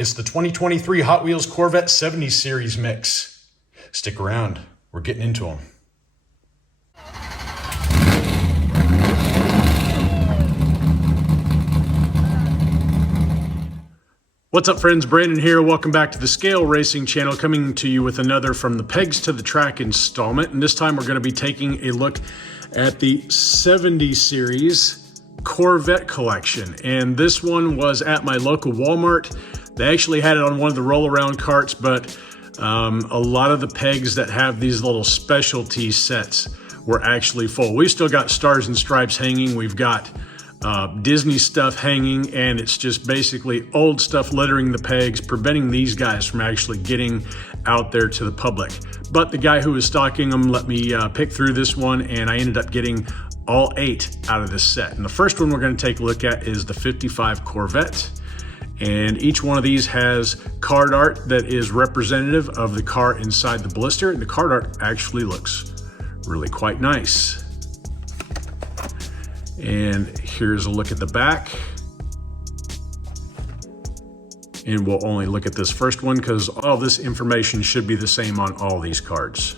It's the 2023 Hot Wheels Corvette 70 Series mix. Stick around, we're getting into them. What's up, friends? Brandon here. Welcome back to the Scale Racing channel, coming to you with another From the Pegs to the Track installment. And this time we're going to be taking a look at the 70 Series Corvette collection. And this one was at my local Walmart. They actually had it on one of the roll-around carts, but a lot of the pegs that have these little specialty sets were actually full. We've still got Stars and Stripes hanging. We've got Disney stuff hanging, and it's just basically old stuff littering the pegs, preventing these guys from actually getting out there to the public. But the guy who was stocking them let me pick through this one, and I ended up getting all 8 out of this set. And the first one we're going to take a look at is the 55 Corvette. And each one of these has card art that is representative of the car inside the blister. And the card art actually looks really quite nice. And here's a look at the back. And we'll only look at this first one because all this information should be the same on all these cards.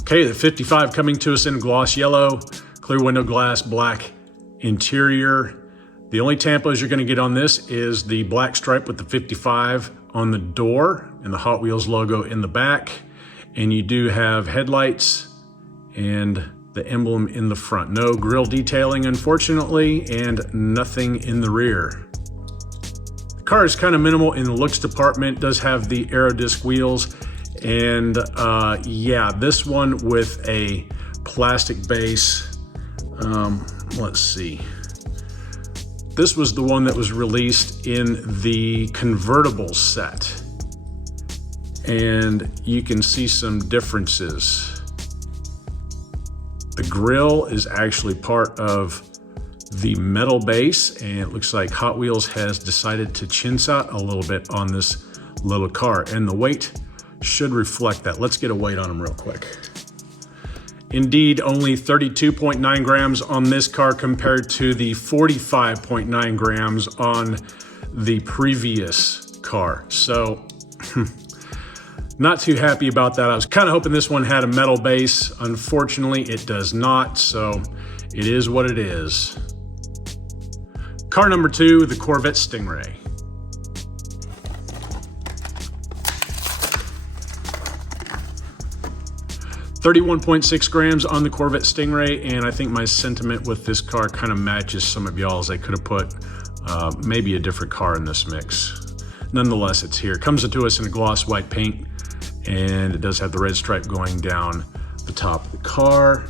Okay, the 55 coming to us in gloss yellow, clear window glass, black interior. The only tampos you're going to get on this is the black stripe with the 55 on the door and the Hot Wheels logo in the back. And you do have headlights and the emblem in the front. No grille detailing, unfortunately, and nothing in the rear. The car is kind of minimal in the looks department. It does have the Aerodisc wheels. And yeah, this one with a plastic base. Let's see. This was the one that was released in the Convertible set. And you can see some differences. The grille is actually part of the metal base, and it looks like Hot Wheels has decided to chintz out a little bit on this little car, and the weight should reflect that. Let's get a weight on them real quick. Indeed, only 32.9 grams on this car compared to the 45.9 grams on the previous car. So, not too happy about that. I was kind of hoping this one had a metal base. Unfortunately, it does not, so it is what it is. Car number 2, the Corvette Stingray. .6 grams on the Corvette Stingray, and I think my sentiment with this car kind of matches some of y'all's. I could have put maybe a different car in this mix. Nonetheless, it's here. It comes to us in a gloss white paint, and it does have the red stripe going down the top of the car.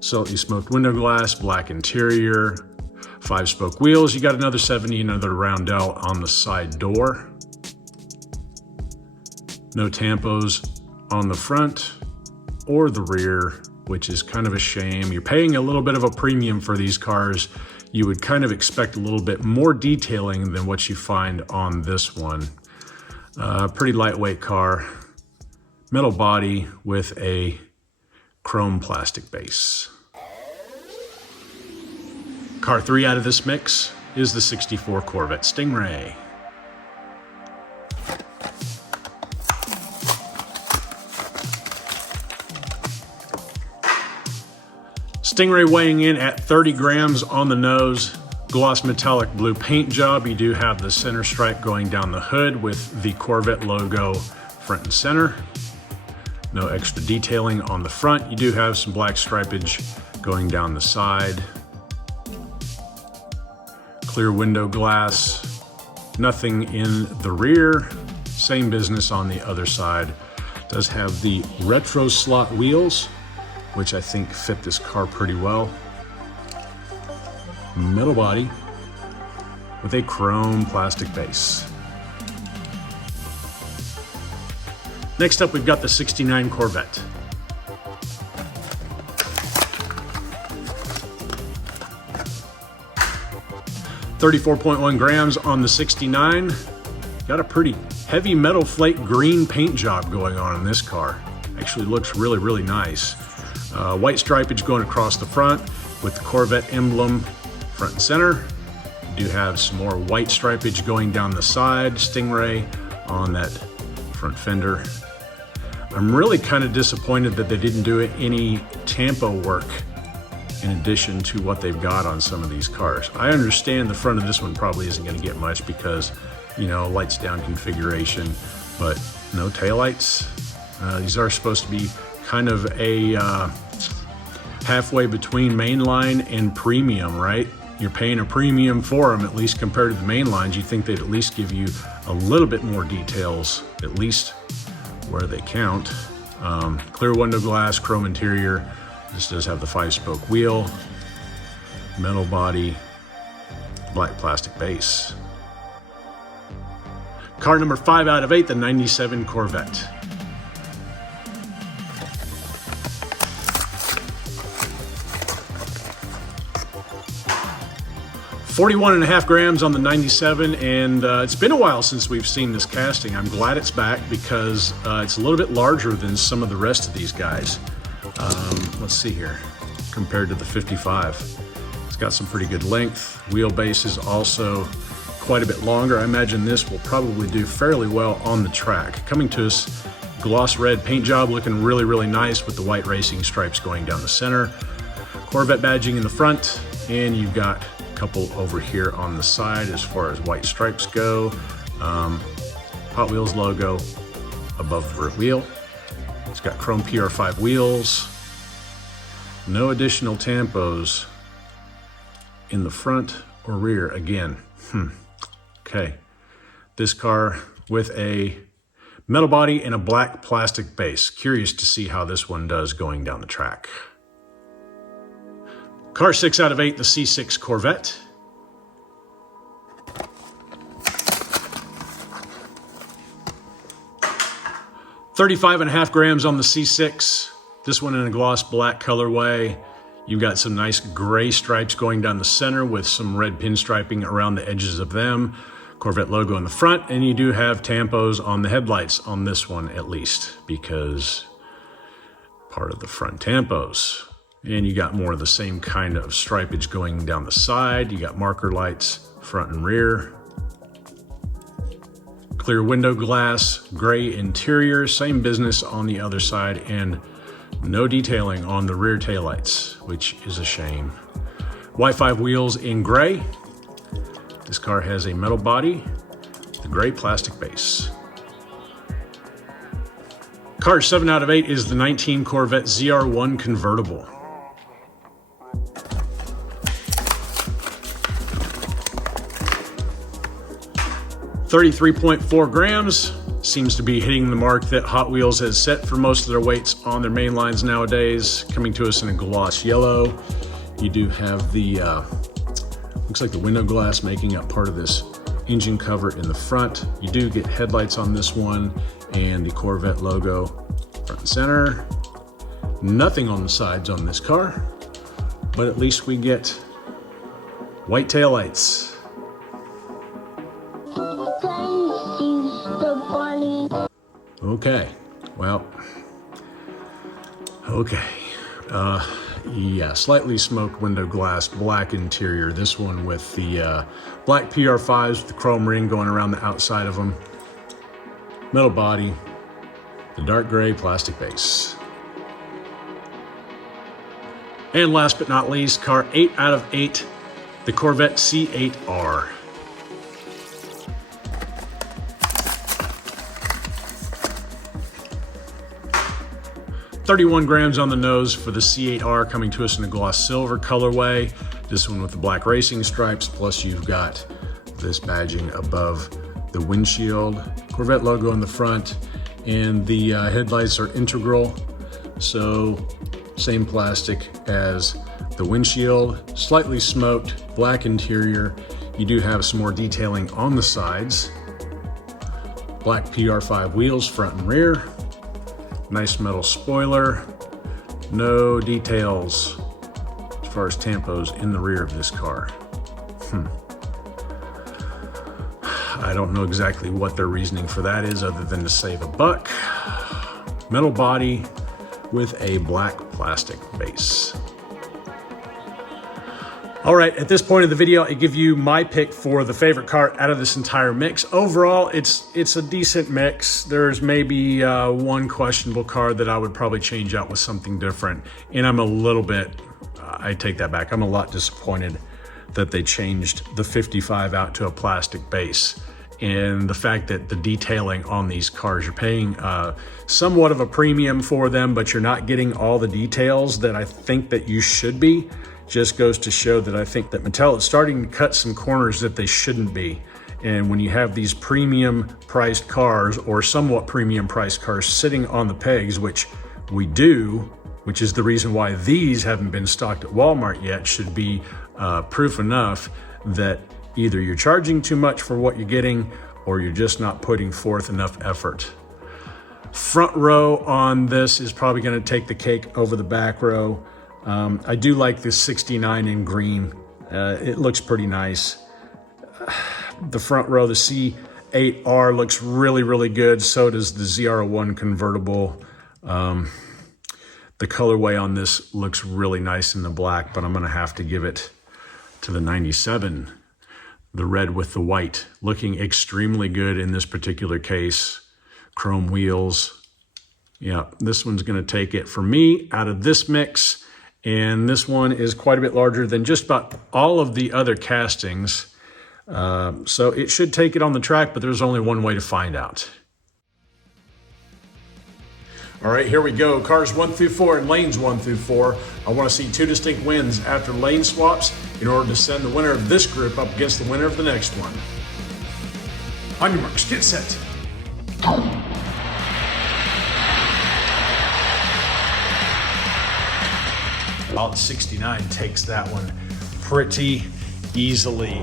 Slightly smoked window glass, black interior, 5-spoke wheels. You got another 70, another roundel on the side door. No tampos on the front or the rear, which is kind of a shame. You're paying a little bit of a premium for these cars. You would kind of expect a little bit more detailing than what you find on this one. Pretty lightweight car, metal body with a chrome plastic base. Car 3 out of this mix is the 64 Corvette Stingray. Stingray weighing in at 30 grams on the nose, gloss metallic blue paint job. You do have the center stripe going down the hood with the Corvette logo front and center. No extra detailing on the front. You do have some black stripage going down the side. Clear window glass. Nothing in the rear. Same business on the other side. Does have the retro slot wheels, which I think fit this car pretty well. Metal body with a chrome plastic base. Next up, we've got the 69 Corvette. .1 grams on the 69. Got a pretty heavy metal flake green paint job going on in this car. Actually looks really, really nice. White stripage going across the front with the Corvette emblem front and center. You do have some more white stripage going down the side, Stingray on that front fender. I'm really kind of disappointed that they didn't do any tampo work in addition to what they've got on some of these cars. I understand the front of this one probably isn't going to get much because, you know, lights down configuration, but no taillights. These are supposed to be kind of a halfway between mainline and premium, right? You're paying a premium for them, at least compared to the main lines. You think they'd at least give you a little bit more details, at least where they count. Clear window glass, chrome interior. This does have the 5-spoke wheel, metal body, black plastic base. Car number 5 out of 8, the 97 Corvette. 41.5 grams on the 97, and it's been a while since we've seen this casting. I'm glad it's back because it's a little bit larger than some of the rest of these guys. Let's see here, compared to the 55. It's got some pretty good length. Wheelbase is also quite a bit longer. I imagine this will probably do fairly well on the track. Coming to us, gloss red paint job, looking really, really nice with the white racing stripes going down the center. Corvette badging in the front, and you've got couple over here on the side as far as white stripes go. Hot Wheels logo above the rear wheel. It's got chrome PR5 wheels. No additional tampos in the front or rear again. Okay. This car with a metal body and a black plastic base. Curious to see how this one does going down the track. Car 6 out of 8, the C6 Corvette. $35.5 grams on the C6. This one in a gloss black colorway. You've got some nice gray stripes going down the center with some red pinstriping around the edges of them. Corvette logo in the front, and you do have tampos on the headlights on this one at least, because part of the front tampos. And you got more of the same kind of stripage going down the side. You got marker lights front and rear. Clear window glass, gray interior, same business on the other side, and no detailing on the rear taillights, which is a shame. Y5 wheels in gray. This car has a metal body, the gray plastic base. Car 7 out of 8 is the 19 Corvette ZR1 Convertible. $33.4 grams, seems to be hitting the mark that Hot Wheels has set for most of their weights on their main lines nowadays. Coming to us in a gloss yellow. You do have the, looks like the window glass making up part of this engine cover in the front. You do get headlights on this one and the Corvette logo front and center. Nothing on the sides on this car, but at least we get white taillights. Okay, well, okay. Yeah, slightly smoked window glass, black interior. This one with the black PR5s with the chrome ring going around the outside of them. Metal body, the dark gray plastic base. And last but not least, car 8 out of 8, the Corvette C8.R. $31 grams on the nose for the C8.R, coming to us in a gloss silver colorway. This one with the black racing stripes, plus you've got this badging above the windshield. Corvette logo in the front, and the headlights are integral, so same plastic as the windshield. Slightly smoked, black interior. You do have some more detailing on the sides. Black PR5 wheels front and rear. Nice metal spoiler. No details as far as tampos in the rear of this car. I don't know exactly what their reasoning for that is other than to save a buck. Metal body with a black plastic base. All right, at this point of the video, I give you my pick for the favorite car out of this entire mix. Overall, it's a decent mix. There's maybe one questionable car that I would probably change out with something different. And I'm a little bit, I take that back. I'm a lot disappointed that they changed the 55 out to a plastic base. And the fact that the detailing on these cars, you're paying somewhat of a premium for them, but you're not getting all the details that I think that you should be. Just goes to show that I think that Mattel is starting to cut some corners that they shouldn't be. And when you have these premium priced cars or somewhat premium priced cars sitting on the pegs, which we do, which is the reason why these haven't been stocked at Walmart yet, should be proof enough that either you're charging too much for what you're getting or you're just not putting forth enough effort. Front row on this is probably going to take the cake over the back row. I do like this 69 in green. It looks pretty nice. The front row, the C8.R looks really, really good. So does the ZR1 convertible. The colorway on this looks really nice in the black, but I'm gonna have to give it to the 97. The red with the white, looking extremely good in this particular case. Chrome wheels. Yeah, this one's gonna take it for me out of this mix. And this one is quite a bit larger than just about all of the other castings. So it should take it on the track, but there's only one way to find out. All right, here we go. Cars 1 through 4 and lanes 1 through 4. I want to see 2 distinct wins after lane swaps in order to send the winner of this group up against the winner of the next one. On your marks, get set. About 69 takes that one pretty easily.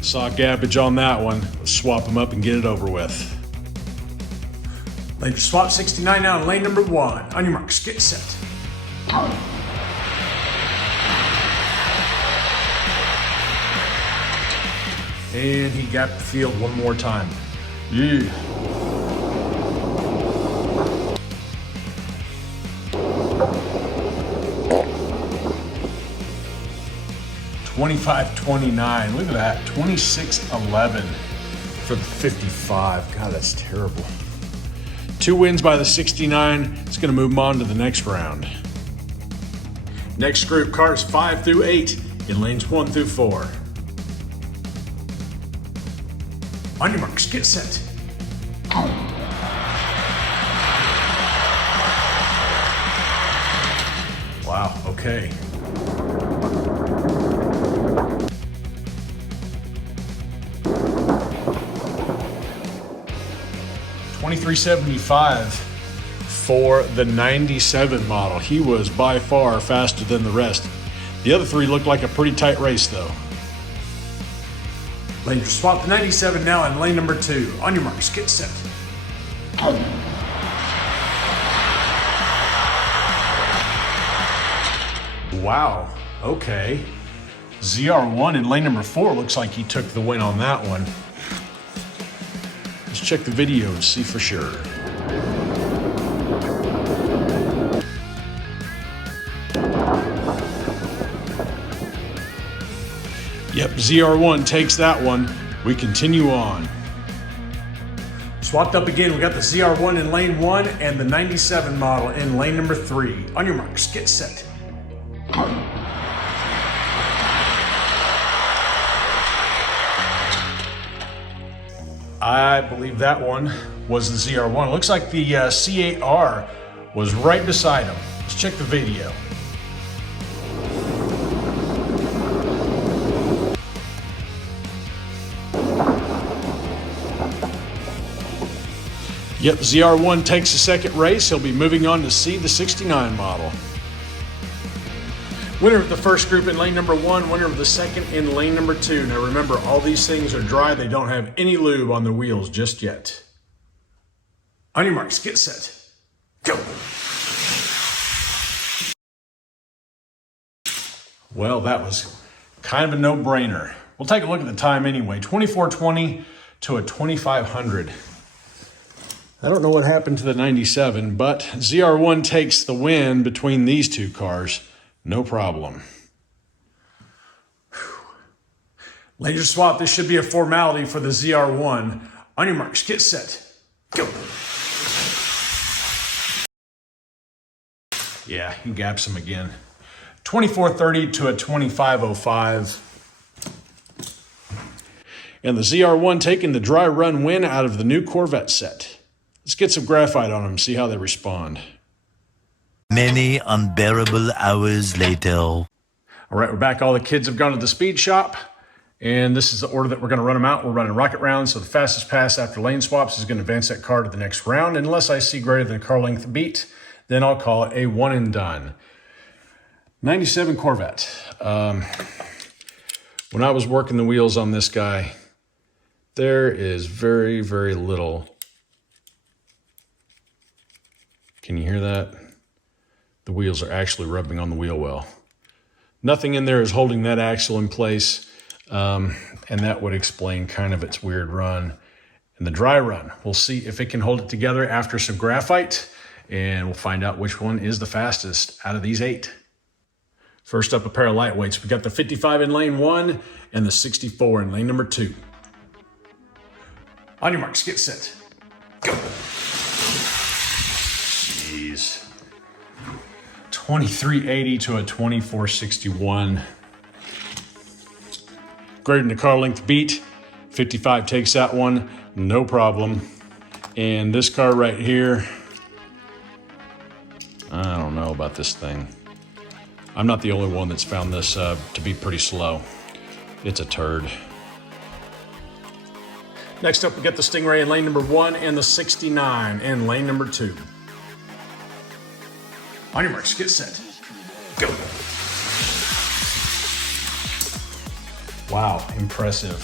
Saw gabbage on that one. Let's swap them up and get it over with. Lane for swap 69 now in lane number 1. On your marks, get set. And he gapped the field one more time. Yeah. $25.29. Look at that. $26.11 for the 55. God, that's terrible. 2 wins by the 69. It's going to move them on to the next round. Next group, cars 5 through 8 in lanes 1 through 4. On your marks, get set. Wow, okay. $23.75 for the 97 model. He was by far faster than the rest. The other 3 looked like a pretty tight race though. Lane for swap the 97 now in lane number 2. On your marks, get set. Wow, okay. ZR1 in lane number 4 looks like he took the win on that one. Let's check the video and see for sure. Yep, ZR1 takes that one. We continue on. Swapped up again. We got the ZR1 in lane 1 and the 97 model in lane number 3. On your marks, get set. I believe that one was the ZR1. It looks like the C8.R was right beside him. Let's check the video. Yep, ZR1 takes the second race. He'll be moving on to see the 69 model. Winner of the first group in lane number 1, winner of the second in lane number 2. Now remember, all these things are dry. They don't have any lube on the wheels just yet. On your marks, get set, go. Well, that was kind of a no-brainer. We'll take a look at the time anyway. 24:20 to a 2500. I don't know what happened to the 97, but ZR1 takes the win between these two cars. No problem. Laser swap, this should be a formality for the ZR1. On your marks, get set, go. Yeah, he gaps him again. 2430 to a 2505. And the ZR1 taking the dry run win out of the new Corvette set. Let's get some graphite on them, see how they respond. Many unbearable hours later. All right, we're back. All the kids have gone to the speed shop. And this is the order that we're going to run them out. We're running rocket rounds, so the fastest pass after lane swaps is going to advance that car to the next round. Unless I see greater than a car length beat, then I'll call it a one and done. 97 Corvette. When I was working the wheels on this guy, there is very, very little. Can you hear that? The wheels are actually rubbing on the wheel well. Nothing in there is holding that axle in place. And that would explain kind of its weird run. And the dry run, we'll see if it can hold it together after some graphite, and we'll find out which one is the fastest out of these 8. First up, a pair of lightweights. We got the 55 in lane 1 and the 64 in lane number 2. On your marks, get set, go. Jeez. 2380 to a 2461. Greater than the car length beat. 55 takes that one, no problem. And this car right here, I don't know about this thing. I'm not the only one that's found this to be pretty slow. It's a turd. Next up, we got the Stingray in lane number 1 and the 69 in lane number 2. On your marks, get set, go. Wow, impressive.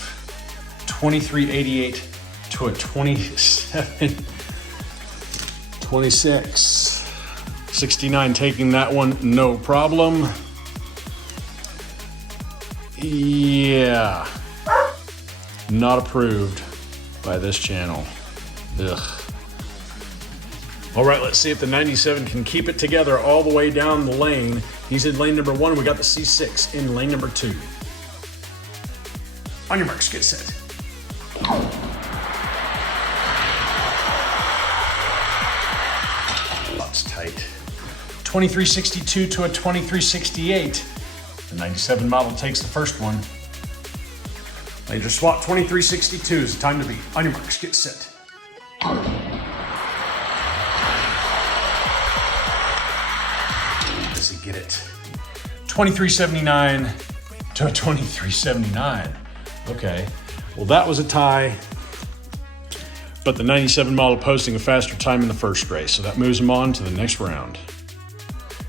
2388 to a 2726. 69 taking that one, no problem. Yeah. Not approved by this channel. Ugh. All right, let's see if the 97 can keep it together all the way down the lane. He's in lane number 1. We got the C6 in lane number 2. On your marks, get set. That's tight. 2362 to a 2368. The 97 model takes the first one. Laser swap 2362 is the time to beat. On your marks, get set. Does he get it? 2379 to a 2379. Okay, well that was a tie, but the 97 model posting a faster time in the first race, so that moves him on to the next round.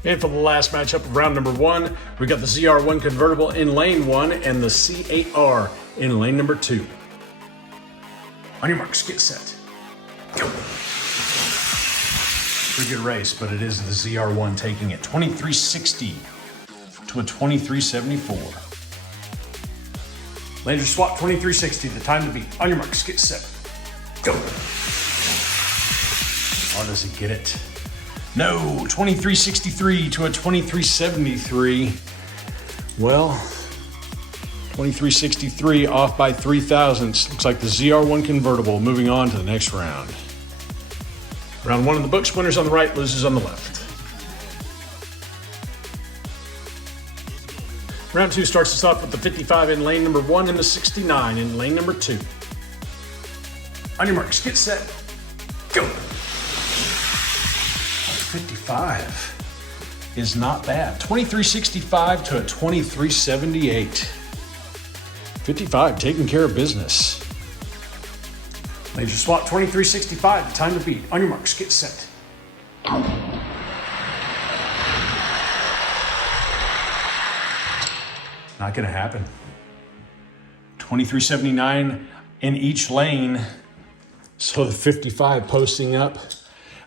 And for the last matchup of round number 1, we got the ZR1 Convertible in lane 1 and the C8.R in lane number 2. On your marks, get set, go. Pretty good race, but it is the ZR1 taking it 2360 to a 2374. Laser swap 2360, the time to beat. On your marks, get set, go. Oh, does he get it? No, 2363 to a 2373. Well, 2363 off by 3 thousandths. Looks like the ZR1 Convertible moving on to the next round. Round 1 in the books, winners on the right, losers on the left. Round 2 starts us off with the 55 in lane number 1 and the 69 in lane number 2. On your marks, get set, go. 55 is not bad. 2365 to a 2378. 55 taking care of business. Laser swap 2365, the time to beat. On your marks, get set. Not gonna happen. 2379 in each lane. So the 55 posting up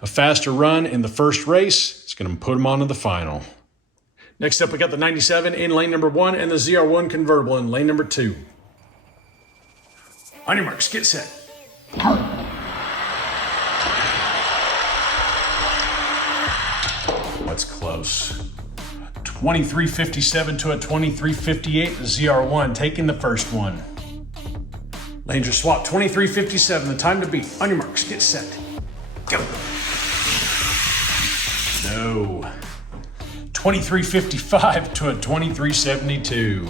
a faster run in the first race. It's gonna put him on to the final. Next up, we got the 97 in lane number 1 and the ZR1 Convertible in lane number 2. On your marks, get set, That's close. 2357 to a 2358. The ZR1 taking the first one. Lanes are swapped. 2357. The time to beat. On your marks. Get set. Go. No. 2355 to a 2372.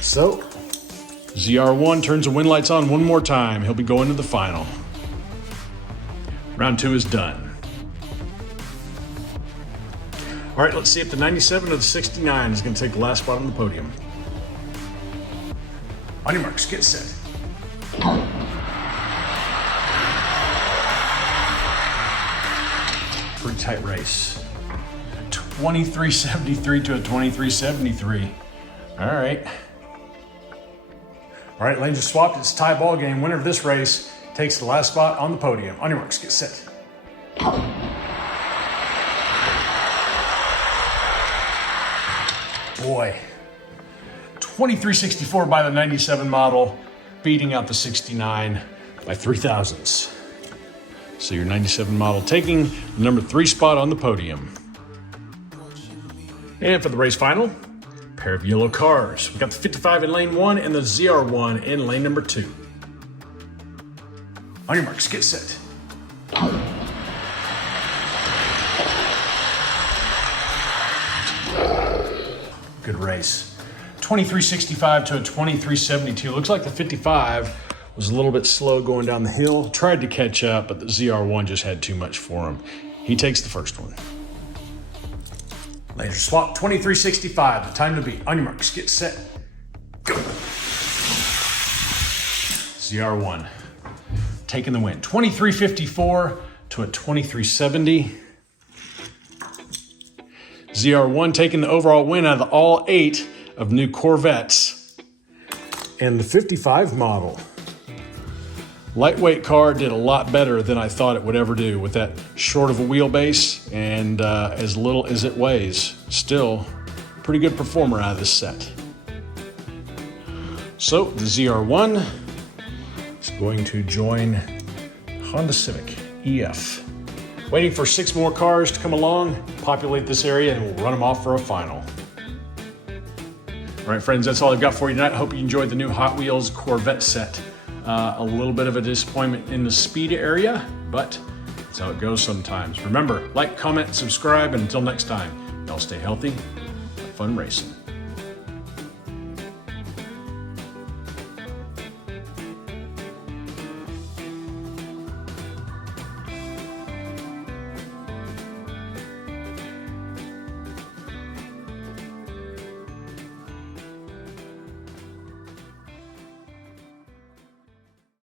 So, ZR1 turns the wind lights on one more time. He'll be going to the final. Round 2 is done. All right, let's see if the 97 or the 69 is going to take the last spot on the podium. On your marks, get set. Pretty tight race. 2373 to a 2373. All right. All right, lanes are swapped. It's a tie ball game. Winner of this race takes the last spot on the podium. On your marks, get set. Boy, 2364 by the 97 model, beating out the 69 by 3 thousandths. So your 97 model taking the number 3 spot on the podium. And for the race final, pair of yellow cars. We got the 55 in lane 1 and the ZR1 in lane number 2. On your marks, get set. Good race. 2365 to a 2372. Looks like the 55 was a little bit slow going down the hill. Tried to catch up, but the ZR1 just had too much for him. He takes the first one. Laser swap, 2365. The time to beat. On your marks, get set, go. ZR1 taking the win. 2354 to a 2370. ZR1 taking the overall win out of all 8 of new Corvettes. And the 55 model. Lightweight car did a lot better than I thought it would ever do with that short of a wheelbase and as little as it weighs. Still, pretty good performer out of this set. So the ZR1 is going to join Honda Civic EF. Waiting for 6 more cars to come along, populate this area, and we'll run them off for a final. All right, friends, that's all I've got for you tonight. I hope you enjoyed the new Hot Wheels Corvette set. A little bit of a disappointment in the speed area, but that's how it goes sometimes. Remember, like, comment, subscribe, and until next time, y'all stay healthy, have fun racing.